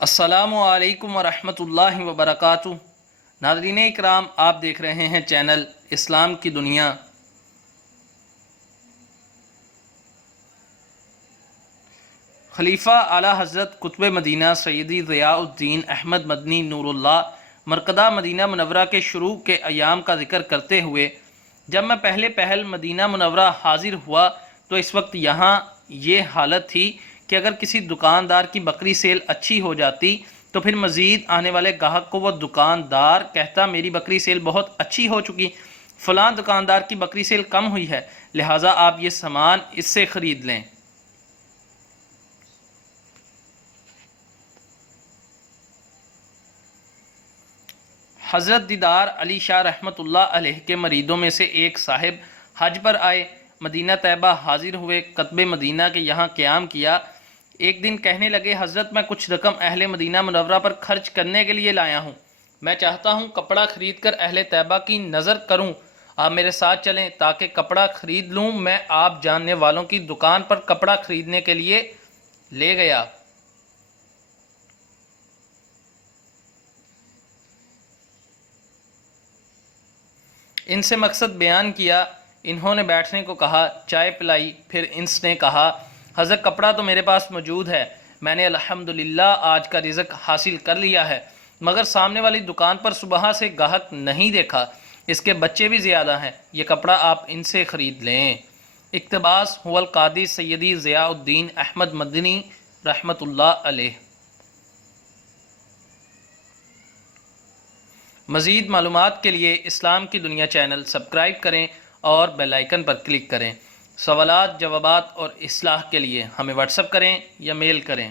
السلام علیکم ورحمۃ اللہ وبرکاتہ۔ ناظرین اکرام، آپ دیکھ رہے ہیں چینل اسلام کی دنیا۔ خلیفہ اعلیٰ حضرت قطب مدینہ سیدی ضیاء الدین احمد مدنی نور اللہ مرکزہ مدینہ منورہ کے شروع کے ایام کا ذکر کرتے ہوئے، جب میں پہل مدینہ منورہ حاضر ہوا تو اس وقت یہاں یہ حالت تھی کہ اگر کسی دکاندار کی بکری سیل اچھی ہو جاتی تو پھر مزید آنے والے گاہک کو وہ دکاندار کہتا میری بکری سیل بہت اچھی ہو چکی، فلاں دکاندار کی بکری سیل کم ہوئی ہے، لہٰذا آپ یہ سامان اس سے خرید لیں۔ حضرت دیدار علی شاہ رحمۃ اللہ علیہ کے مریدوں میں سے ایک صاحب حج پر آئے، مدینہ طیبہ حاضر ہوئے، قطب مدینہ کے یہاں قیام کیا۔ ایک دن کہنے لگے، حضرت میں کچھ رقم اہل مدینہ منورہ پر خرچ کرنے کے لیے لایا ہوں، میں چاہتا ہوں کپڑا خرید کر اہل طیبہ کی نظر کروں، آپ میرے ساتھ چلیں تاکہ کپڑا خرید لوں۔ میں آپ جاننے والوں کی دکان پر کپڑا خریدنے کے لیے لے گیا۔ ان سے مقصد بیان کیا، انہوں نے بیٹھنے کو کہا، چائے پلائی، پھر انس نے کہا، حضرت کپڑا تو میرے پاس موجود ہے، میں نے الحمدللہ آج کا رزق حاصل کر لیا ہے، مگر سامنے والی دکان پر صبح سے گاہک نہیں دیکھا، اس کے بچے بھی زیادہ ہیں، یہ کپڑا آپ ان سے خرید لیں۔ اقتباس هو القاضی سیدی ضیاء الدین احمد مدنی رحمۃ اللہ علیہ۔ مزید معلومات کے لیے اسلام کی دنیا چینل سبسکرائب کریں اور بیل آئیکن پر کلک کریں۔ سوالات، جوابات اور اصلاح کے لیے ہمیں واٹس ایپ کریں یا میل کریں۔